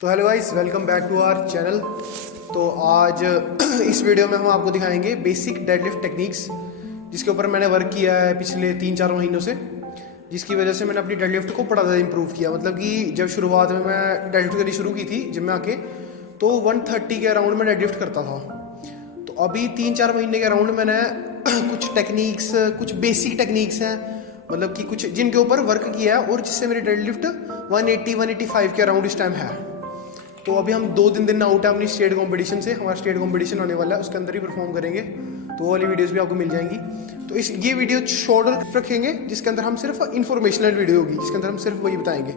तो hello guys, welcome back to our channel. तो आज इस वीडियो में हम आपको दिखाएंगे बेसिक डेडलिफ्ट टेक्निक्स, जिसके ऊपर मैंने वर्क किया है पिछले 3-4 महीनों से, जिसकी वजह से मैंने अपनी डेडलिफ्ट को बड़ा ज़्यादा इंप्रूव किया। मतलब कि जब शुरुआत में मैं डेडलिफ्ट करनी शुरू की थी जिम में आके, तो 130 के अराउंड मैं डेडलिफ्ट करता था। तो अभी 3-4 महीने के अराउंड मैंने कुछ टेक्निक्स, कुछ बेसिक टेक्निक्स हैं, मतलब कि कुछ जिनके ऊपर वर्क किया है और जिससे मेरी डेडलिफ्ट 180-185 के अराउंड इस टाइम है। तो अभी हम 2-3 दिन आउट है अपनी स्टेट कंपटीशन से। हमारा स्टेट कंपटीशन आने वाला है, उसके अंदर ही परफॉर्म करेंगे, तो वो वाली वीडियोस भी आपको मिल जाएंगी। तो ये वीडियो शॉर्ट रखेंगे, जिसके अंदर हम सिर्फ इन्फॉर्मेशनल वीडियो होगी, जिसके अंदर हम सिर्फ वही बताएंगे।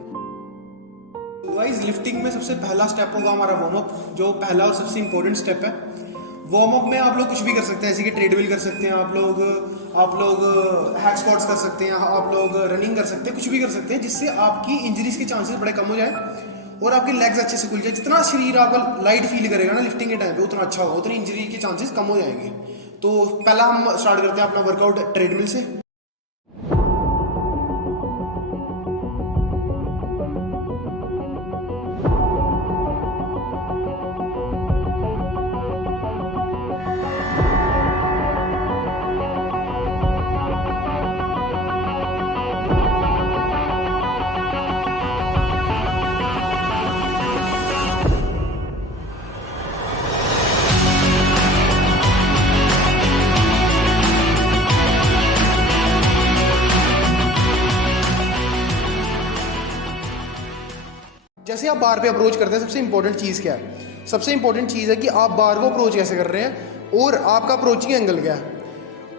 गाइस, लिफ्टिंग में सबसे पहला स्टेप होगा हमारा वार्म अप, जो पहला और सबसे इंपॉर्टेंट स्टेप है। वार्म अप में आप लोग कुछ भी कर सकते हैं, जैसे कि ट्रेडमिल कर सकते हैं, आप लोग हैक स्क्वाट्स कर सकते हैं, आप लोग रनिंग कर सकते हैं, कुछ भी कर सकते हैं जिससे आपकी इंजरीज के चांसेस बड़े कम हो जाए और आपके लेग्स अच्छे से खुल जाए। जितना शरीर आपका लाइट फील करेगा ना लिफ्टिंग के टाइम पे, उतना अच्छा होगा, उतनी इंजरी के चांसेस कम हो जाएंगे। तो पहला हम स्टार्ट करते हैं अपना वर्कआउट ट्रेडमिल से। जैसे आप बार पे अप्रोच करते हैं, सबसे इंपॉर्टेंट चीज़ क्या है? सबसे इंपॉर्टेंट चीज़ है कि आप बार को अप्रोच कैसे कर रहे हैं और आपका अप्रोचिंग एंगल क्या है।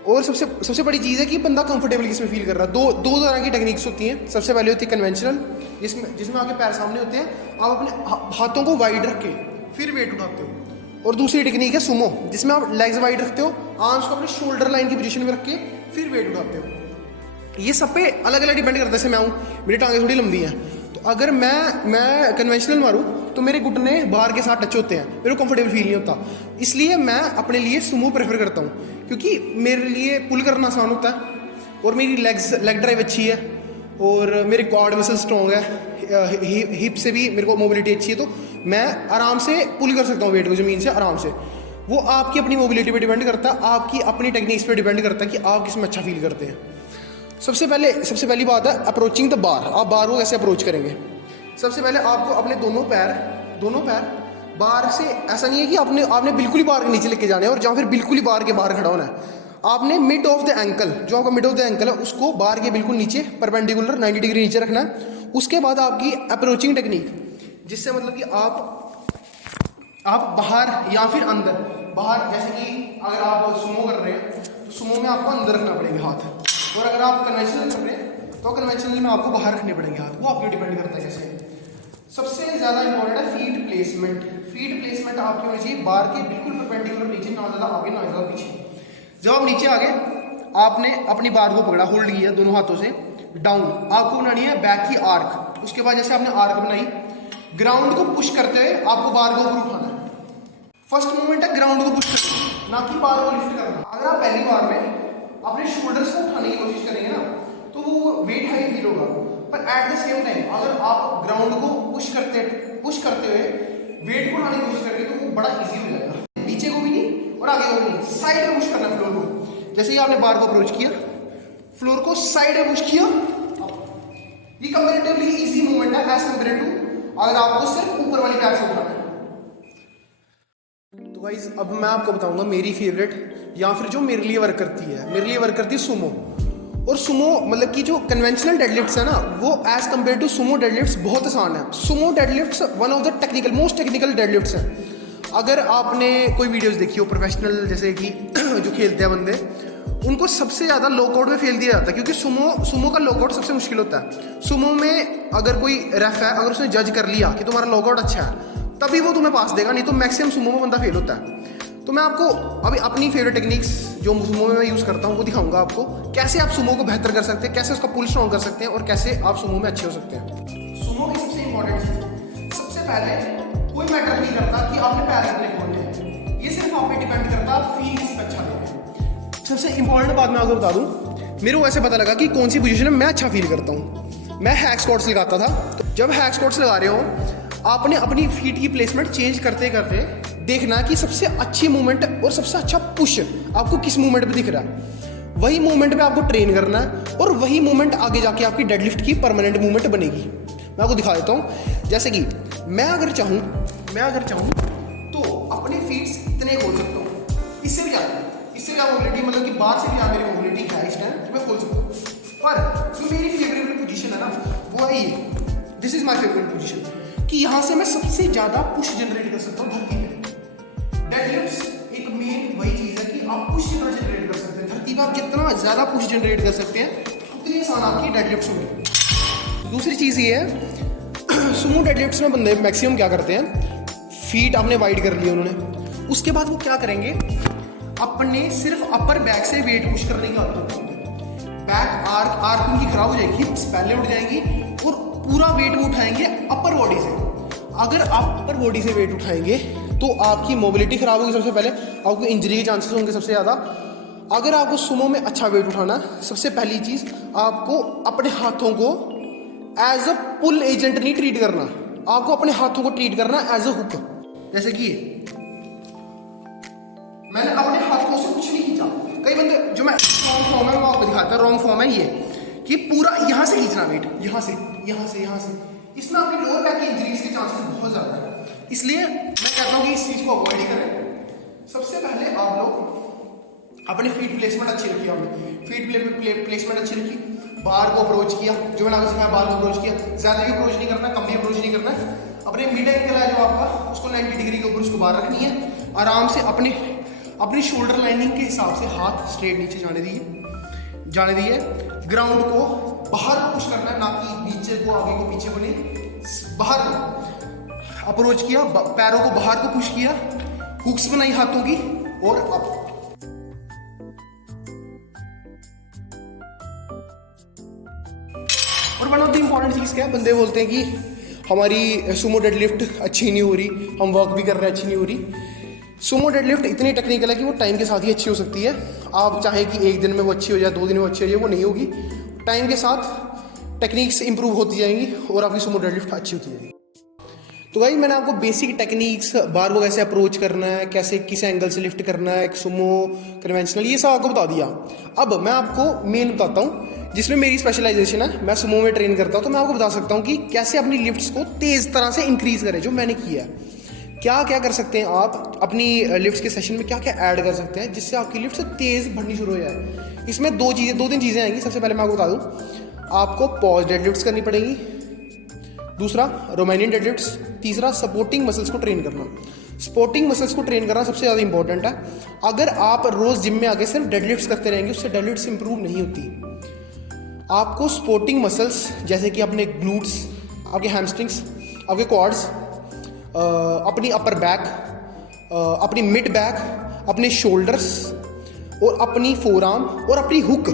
और सबसे बड़ी चीज़ है कि बंदा कंफर्टेबल किसमें फील कर रहा है। दो तरह की टेक्निक्स होती हैं। सबसे पहले होती है कन्वेंशनल, जिसमें आपके पैर सामने होते हैं, आप अपने हाथों को वाइड रख के फिर वेट उठाते हो। और दूसरी टेक्निक है सुमो, जिसमें आप लेग्स वाइड रखते हो, आर्म्स को अपने शोल्डर लाइन की पोजीशन में रख के फिर वेट उठाते हो। ये सब पे अलग अलग डिपेंड करता है। जैसे मैं हूँ, मेरी टांगें थोड़ी लंबी हैं, तो अगर मैं कन्वेंशनल मारूँ तो मेरे घुटने बार के साथ टच होते हैं, मेरे को कंफर्टेबल फील नहीं होता। इसलिए मैं अपने लिए सुमो प्रेफर करता हूँ, क्योंकि मेरे लिए पुल करना आसान होता है और मेरी लेग ड्राइव अच्छी है और मेरे क्वाड मसल स्ट्रॉन्ग है, हिप से भी मेरे को मोबिलिटी अच्छी है। तो मैं आराम से पुल कर सकता हूँ वेट को ज़मीन से आराम से। वो आपकी अपनी मोबिलिटी पे डिपेंड करता है, आपकी अपनी टेक्निक्स पे डिपेंड करता है कि आप किसमें अच्छा फील करते हैं। सबसे पहली बात है अप्रोचिंग द बार। आप बार को कैसे अप्रोच करेंगे? सबसे पहले आपको अपने दोनों पैर बार से, ऐसा नहीं है कि आपने बिल्कुल ही बार के नीचे लेके जाना है और जहाँ फिर बिल्कुल ही बार के बाहर खड़ा होना है। आपने मिड ऑफ द एंकल, जो आपका मिड ऑफ द एंकल है, उसको बार के बिल्कुल नीचे परपेंडिकुलर 90 डिग्री नीचे रखना है। उसके बाद आपकी अप्रोचिंग टेक्निक, जिससे मतलब कि आप बाहर या फिर अंदर, बाहर जैसे कि अगर आप सुमो कर रहे हैं तो सुमो में आपको अंदर रखना पड़ेंगे हाथ, और अगर आप कन्वेंशनल कर रहे हैं तो कन्वेंशनल में आपको बाहर रखने पड़ेंगे हाथ। वो आपके डिपेंड करता है कैसे। सबसे ज़्यादा इंपॉर्टेंट है फीट प्लेसमेंट। फीट प्लेसमेंट आपकी होनी चाहिए बार के बिल्कुल परपेंडिकुलर नीचे, ना ज़्यादा आगे ना ज़्यादा पीछे। जब आप नीचे आ गए, आपने अपनी बार को पकड़ा, होल्ड किया दोनों हाथों से डाउन, आपको बनानी है बैक की आर्क। उसके बाद जैसे आपने आर्क बनाई, ग्राउंड को पुश करते हुए आपको बार को ऊपर उठाना है। फर्स्ट मूवमेंट है ग्राउंड को पुश करना, ना कि बार को लिफ्ट करना। अगर आप पहली बार में अपने शोल्डर्स को उठाने की कोशिश करेंगे ना, तो वो वेट हाई फील होगा। पर एट द सेम टाइम अगर आप ग्राउंड को पुश करते हुए वेट को उठाने की कोशिश करेंगे, तो वो बड़ा इजी हो जाएगा। नीचे को भी नहीं और आगे को भी नहीं, साइड में पुश करना है फ्लोर को। जैसे ही आपने बार को अप्रोच किया, फ्लोर को साइड में पुश किया, ये कंपैरेटिवली इजी मूवमेंट है एज कंपेयर टू अगर आपको सिर्फ ऊपर वाली पैर से उठाना है। तो गाइस, अब मैं आपको बताऊंगा मेरी फेवरेट, या फिर जो मेरे लिए वर्क करती है सुमो। और सुमो मतलब कि जो कन्वेंशनल डेडलिफ्ट्स है ना, वो as compare to sumo deadlifts बहुत आसान है। Sumo deadlifts one of the most technical deadlifts हैं। अगर आपने कोई वीडियोस देखी हो प्रोफेशनल, जैसे कि जो खेलते हैं बंदे, उनको सबसे ज़्यादा लॉकआउट में फेल दिया जाता है, क्योंकि सुमो का लॉकआउट सबसे मुश्किल होता है। सुमो में अगर कोई रेफ है, अगर उसने जज कर लिया कि तुम्हारा लॉकआउट अच्छा है, तभी वो तुम्हें पास देगा, नहीं तो मैक्सिमम सुमो में बंदा फेल होता है। तो मैं आपको अभी अपनी फेवरेट टेक्निक्स जो सुमो में मैं यूज़ करता हूँ वो दिखाऊंगा आपको, कैसे आप सुमो को बेहतर कर सकते हैं, कैसे उसका पुल स्ट्रॉन्ग कर सकते हैं और कैसे आप सुमो में अच्छे हो सकते हैं। सुमो की सबसे इंपॉर्टेंट चीज़, सबसे पहले कोई मैटर नहीं करता कि आपने पैर कितने खोलने हैं, ये सिर्फ आप पे डिपेंड करता है आप फील किस पे अच्छा ले रहे हैं। सबसे इंपॉर्टेंट बात मैं आपको बता दूँ, मेरे को ऐसे पता लगा कि कौन सी पोजीशन में मैं अच्छा फील करता हूँ। मैं हैक स्क्वाट्स लगाता था, तो जब हैक स्क्वाट्स लगा रहे हो आपने अपनी फीट की प्लेसमेंट चेंज करते करते देखना कि सबसे अच्छी मूवमेंट और सबसे अच्छा पुश आपको किस मूवमेंट पे दिख रहा है, वही मूवमेंट पे आपको ट्रेन करना है और वही मूवमेंट आगे जाके आपकी डेडलिफ्ट की परमानेंट मूवमेंट बनेगी। मैं आपको दिखा देता हूँ। जैसे कि मैं अगर चाहूँ तो अपने फीट्स इतने खोल सकता हूँ, इससे भी ज़्यादा मोबिलिटी, मतलब कि बाहर से भी ज़्यादा मेरी मोबिलिटी है इस टाइम, तो मैं खोल सकता हूँ। पर जो मेरी फेवरेट पोजीशन है ना वो है ये, this is my favourite position, कि यहाँ से मैं सबसे ज़्यादा पुश जनरेट कर सकता हूँ धरती पे। डेडलिफ्ट्स एक मेन वही चीज़ है कि आप पुश जितना जनरेट कर सकते हैं धरती पे, आप जितना ज़्यादा पुश जनरेट कर सकते हैं उतनी आसान आपकी डेडलिफ्ट्स होंगी। दूसरी चीज़ ये है, सुमो डेडलिफ्ट्स में बंदे मैक्सिमम क्या करते हैं, फीट आपने वाइड कर लिए उन्होंने, उसके बाद वो क्या करेंगे, अपने सिर्फ अपर बैक से वेट पुश करने की आदत होती है। बैक आर्क उनकी खराब हो जाएगी, हिप्स पहले उठ जाएंगी और पूरा वेट वो उठाएंगे अपर बॉडी से। अगर आप अपर बॉडी से वेट उठाएंगे तो आपकी मोबिलिटी खराब होगी, सबसे पहले आपको इंजरी के चांसेस होंगे सबसे ज़्यादा। अगर आपको सुमो में अच्छा वेट उठाना, सबसे पहली चीज़ आपको अपने हाथों को एज अ पुल एजेंट नहीं ट्रीट करना, आपको अपने हाथों को ट्रीट करना एज अ हुक। जैसे कि मैंने अपने हाथों से कुछ नहीं खींचा। कई बंदे, जो मैं रॉन्ग फॉर्म है मैं आपको दिखाता हूँ, रॉन्ग फॉर्म है ये कि पूरा यहाँ से खींचना वेट, यहाँ से इसमें आपकी लोअर बैक की इंजरीज के चांसेस बहुत ज़्यादा है। इसलिए मैं कहता हूँ कि इस चीज़ को अवॉइड ही करें। सबसे पहले आप लोग अपने फीट प्लेसमेंट अच्छी रखिए, आपने फीट प्लेसमेंट अच्छी रखी, बार को अप्रोच किया, जो मैंने आपको सिखाया बार को अप्रोच किया, ज़्यादा भी अप्रोच नहीं करना, कम भी अप्रोच नहीं करना। अपने मिड एंगल है जो आपका, उसको 90 डिग्री के ऊपर उसको बाहर रखनी है, आराम से अपनी शोल्डर लाइनिंग के हिसाब से हाथ स्ट्रेट नीचे जाने दिए। ग्राउंड को बाहर पुश करना है, ना कि नीचे को आगे को पीछे को नहीं, बाहर अप्रोच किया, पैरों को बाहर को पुश किया, हुक्स बनाई हाथों की और अप। और वन ऑफ द इंपॉर्टेंट चीज़ क्या है, बंदे बोलते हैं कि हमारी सुमो डेडलिफ्ट अच्छी नहीं हो रही, हम वर्क भी कर रहे हैं अच्छी नहीं हो रही। सुमो डेडलिफ्ट इतनी टेक्निकल है कि वो टाइम के साथ ही अच्छी हो सकती है। आप चाहें कि एक दिन में वो अच्छी हो जाए, 2 दिन में वो अच्छी हो जाए, वो नहीं होगी। टाइम के साथ टेक्निक्स इंप्रूव होती जाएंगी और आपकी सुमो डेडलिफ्ट अच्छी होती जाएगी। तो भाई मैंने आपको बेसिक टेक्निक्स, बार को कैसे अप्रोच करना है, कैसे किस एंगल से लिफ्ट करना है, एक सुमो कन्वेंशनल, ये सब आपको बता दिया। अब मैं आपको मेन बताता हूँ जिसमें मेरी स्पेशलाइजेशन है, मैं सुमो में ट्रेन करता हूँ, तो मैं आपको बता सकता हूँ कि कैसे अपनी लिफ्ट्स को तेज़ तरह से इंक्रीज़ करें, जो मैंने किया है। क्या क्या कर सकते हैं आप अपनी लिफ्ट्स के सेशन में, क्या क्या ऐड कर सकते हैं जिससे आपकी लिफ्ट तेज़ बढ़नी शुरू हो जाए। इसमें 2-3 चीज़ें आएंगी। सबसे पहले मैं आपको बता दूँ, आपको पॉज डेडलिफ्ट्स करनी पड़ेगी, दूसरा रोमानियन डेडलिफ्ट्स, तीसरा सपोर्टिंग मसल्स को ट्रेन करना। सपोर्टिंग मसल्स को ट्रेन करना सबसे ज़्यादा इंपॉर्टेंट है। अगर आप रोज़ जिम में आके सिर्फ डेडलिफ्ट्स करते रहेंगे, उससे डेडलिफ्ट्स इंप्रूव नहीं होती। आपको सपोर्टिंग मसल्स जैसे कि अपने ग्लूट्स, आपके हैमस्ट्रिंग्स, आपके क्वाड्स, अपनी अपर बैक, अपनी मिड बैक, अपने शोल्डर्स और अपनी फोरआर्म और अपनी हुक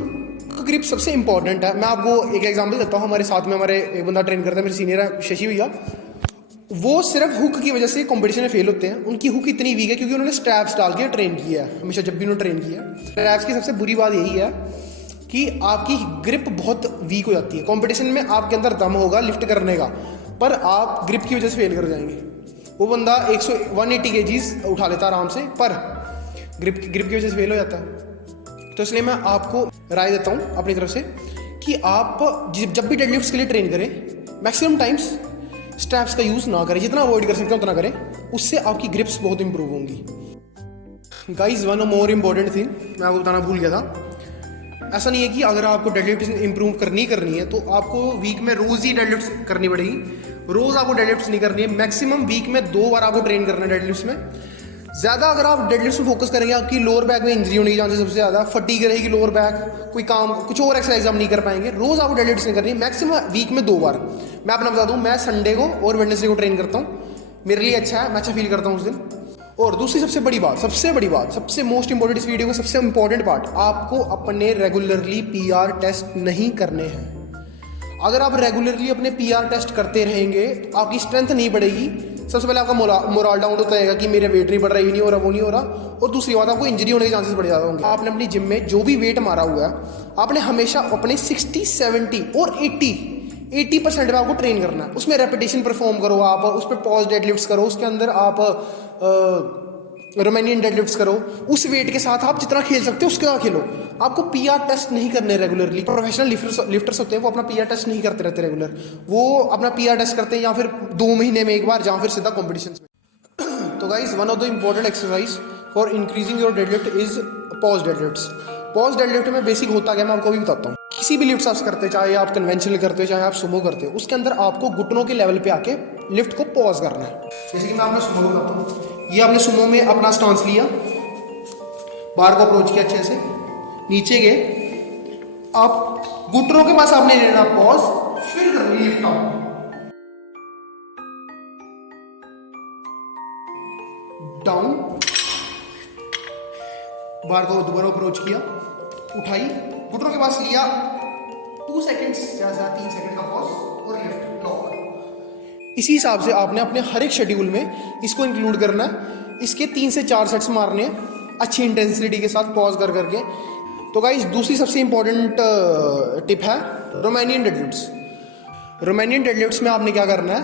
ग्रिप सबसे इंपॉर्टेंट है। मैं आपको एक एग्जांपल देता हूँ। हमारे साथ में हमारे एक बंदा ट्रेन करता है, मेरे सीनियर है शशि भैया, वो सिर्फ हुक की वजह से कंपटीशन में फेल होते हैं। उनकी हुक इतनी वीक है क्योंकि उन्होंने स्ट्रैप्स डाल के ट्रेन किया है हमेशा, जब भी उन्होंने ट्रेन किया। स्ट्रैप्स की सबसे बुरी बात यही है कि आपकी ग्रिप बहुत वीक हो जाती है। कंपटीशन में आपके अंदर दम होगा लिफ्ट करने का, पर आप ग्रिप की वजह से फेल कर जाएंगे। वो बंदा 180 kgs उठा लेता आराम से, पर ग्रिप की वजह से फेल हो जाता है। तो इसलिए मैं आपको राय देता हूँ अपनी तरफ से कि आप जब भी डेडलिफ्ट्स के लिए ट्रेन करें, मैक्सिमम टाइम्स स्ट्रैप्स का यूज़ ना करें, जितना अवॉइड कर सकते हैं उतना करें, उससे आपकी ग्रिप्स बहुत इंप्रूव होंगी। Guys, one more important thing मैं आपको बताना भूल गया था। ऐसा नहीं है कि अगर आपको डेडलिफ्ट इंप्रूव करनी है तो आपको वीक में रोज़ ही डेडलिफ्ट करनी पड़ेगी। रोज़ आपको डेडलिफ्ट नहीं करनी है, मैक्सिमम वीक में 2 बार आपको ट्रेन करना है डेडलिफ्ट में। ज़्यादा अगर आप डेडलिफ्ट में फोकस करेंगे, आपकी लोअर बैक में इंजरी होने की चांसेस सबसे ज़्यादा, फटीग रहेगी लोअर बैक, कोई काम कुछ और एक्सरसाइज आप नहीं कर पाएंगे। रोज़ आपको डेडलिफ्ट नहीं करनी है, मैक्सिमम वीक में 2 बार। मैं अपना बता दूँ, मैं संडे को और वेडनेसडे को ट्रेन करता हूँ, मेरे लिए अच्छा है, मैं अच्छा फील करता हूँ उस दिन। और दूसरी सबसे बड़ी बात, सबसे मोस्ट इंपॉर्टेंट इस वीडियो का सबसे इंपॉर्टेंट पार्ट, आपको अपने रेगुलरली PR टेस्ट नहीं करने हैं। अगर आप रेगुलरली अपने PR टेस्ट करते रहेंगे तो आपकी स्ट्रेंथ नहीं बढ़ेगी। सबसे पहले आपका मोरल डाउन होता है कि मेरा वेट नहीं बढ़ रहा, ये नहीं हो रहा, वो नहीं हो रहा। और दूसरी बात, आपको इंजरी होने के चांसेस बढ़ ज़्यादा होंगे। आपने अपनी जिम में जो भी वेट मारा हुआ है, आपने हमेशा अपने 60, 70 और 80 80% पे आपको ट्रेन करना है। उसमें रेपिटेशन परफॉर्म करो आप, उस पर पॉज डेडलिफ्ट्स करो, उसके अंदर आप रोमानियन डेडलिफ्ट्स करो। उस वेट के साथ आप जितना खेल सकते हो उसके साथ खेलो। आपको पीआर टेस्ट नहीं करने रेगुलरली। प्रोफेशनल लिफ्टर्स होते हैं वो अपना पीआर टेस्ट नहीं करते रहते रेगुलर, वो अपना पीआर टेस्ट करते हैं या फिर 2 महीने में एक बार, या फिर सीधा कॉम्पिटिशन में। तो guys one of the important exercise for increasing your deadlift is pause deadlifts. Pause deadlift में बेसिक होता क्या मैं आपको भी बताता हूँ। किसी भी लिफ्ट आप करते हो, चाहे आप कन्वेंशनल करते हो चाहे आप सुमो करते हो, उसके अंदर आपको घुटनों के लेवल पे आके लिफ्ट को पॉज करना है। जैसे कि मैं आपको सुमो बताता हूँ, ये आपने सुमो में अपना स्टांस लिया, बार को अप्रोच किया अच्छे से, नीचे गए, आप घुटनों के पास आपने लेना पॉज, फिर करनी लिफ्ट अप, डाउन, बार को दोबारा अप्रोच किया, उठाई, घुटनों के पास लिया, 2 सेकेंड्स या 3 सेकेंड का पॉज और लिफ्ट लॉक। इसी हिसाब से आपने अपने हर एक शेड्यूल में इसको इंक्लूड करना है। इसके 3 से 4 सेट्स मारने हैं अच्छी इंटेंसिटी के साथ पॉज कर करके। तो गाइस दूसरी सबसे इंपॉर्टेंट टिप है रोमानियन डेडलिफ्ट्स। रोमानियन डेडलिफ्ट्स में आपने क्या करना है,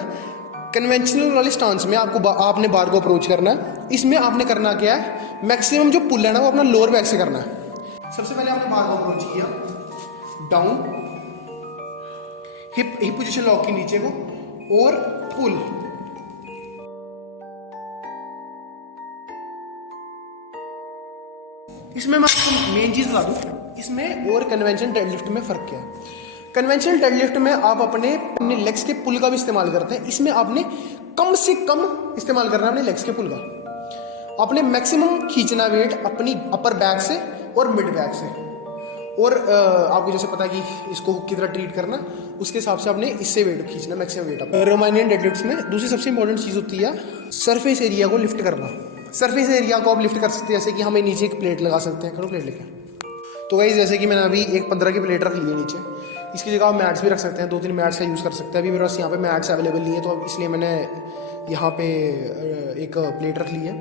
कन्वेंशनल वाले स्टांस में आपने बार को अप्रोच करना है। इसमें आपने करना क्या है, मैक्सिमम जो पुल है ना वो अपना लोअर बैक से करना है। सबसे पहले आपने बार को अप्रोच किया, डाउन, हिप पोजीशन लॉक की नीचे को, और पुल। इसमें मैं आपको मेन चीज बता दूं, इसमें और कन्वेंशनल डेडलिफ्ट में फर्क क्या है। कन्वेंशनल डेडलिफ्ट में आप अपने लेग्स के पुल का भी इस्तेमाल करते हैं, इसमें आपने कम से कम इस्तेमाल करना है अपने लेग्स के पुल का। आपने मैक्सिमम खींचना वेट अपनी अपर बैक से और मिड बैक से, और आपको जैसे पता है कि इसको किस तरह ट्रीट करना, उसके हिसाब से आपने इससे वेट खींचना, मैक्सिमम वेट अपना। रोमानियन डेडलिफ्ट्स में दूसरी सबसे इंपॉर्टेंट चीज़ होती है सरफेस एरिया को लिफ्ट करना। सरफेस एरिया को आप लिफ्ट कर सकते हैं, जैसे कि हमें नीचे एक प्लेट लगा सकते हैं। करो प्लेट लेके। तो गाइस जैसे कि मैंने अभी एक 15 की प्लेट रख ली है नीचे, इसकी जगह आप मैट्स भी रख सकते हैं, 2-3 मैट्स का यूज़ कर सकते हैं। अभी मेरे पास यहाँ पे मैट्स अवेलेबल नहीं है, तो अब इसलिए मैंने यहाँ पे एक प्लेट रख ली है।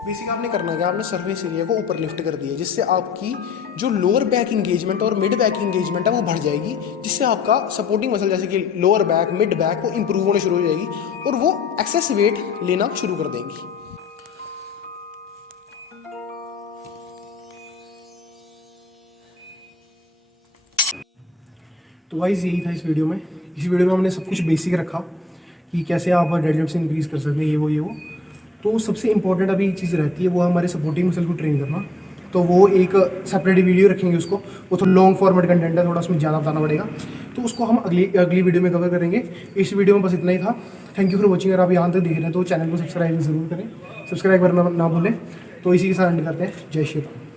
बेसिक आपने करना क्या, आपने सरफेस एरिया को ऊपर लिफ्ट कर दिया, जिससे आपकी जो लोअर बैक इंगेजमेंट और मिड बैक इंगेजमेंट है वो बढ़ जाएगी, जिससे आपका सपोर्टिंग मसल जैसे कि लोअर बैक, मिड बैक वो इंप्रूव होने शुरू हो जाएगी और वो एक्सेस वेट लेना शुरू कर देंगी। तो गाइस यही था इस वीडियो में। इस वीडियो में हमने सब कुछ बेसिक रखा कि कैसे आप डेडलिफ्ट इंक्रीज कर सकते हैं, ये वो। तो सबसे इंपॉर्टेंट अभी चीज़ रहती है वो हमारे सपोर्टिंग मसल को ट्रेन करना। तो वो एक सेपरेट वीडियो रखेंगे उसको, वो थोड़ा लॉन्ग फॉर्मेट कंटेंट है, थोड़ा उसमें ज़्यादा बताना पड़ेगा, तो उसको हम अगली वीडियो में कवर करेंगे। इस वीडियो में बस इतना ही था। Thank you for watching. अगर आप यहाँ तक देख रहे हैं तो चैनल को सब्सक्राइब ज़रूर करें, सब्सक्राइब करना ना भूलें। तो इसी के साथ एंड करते हैं। जय श्री राम।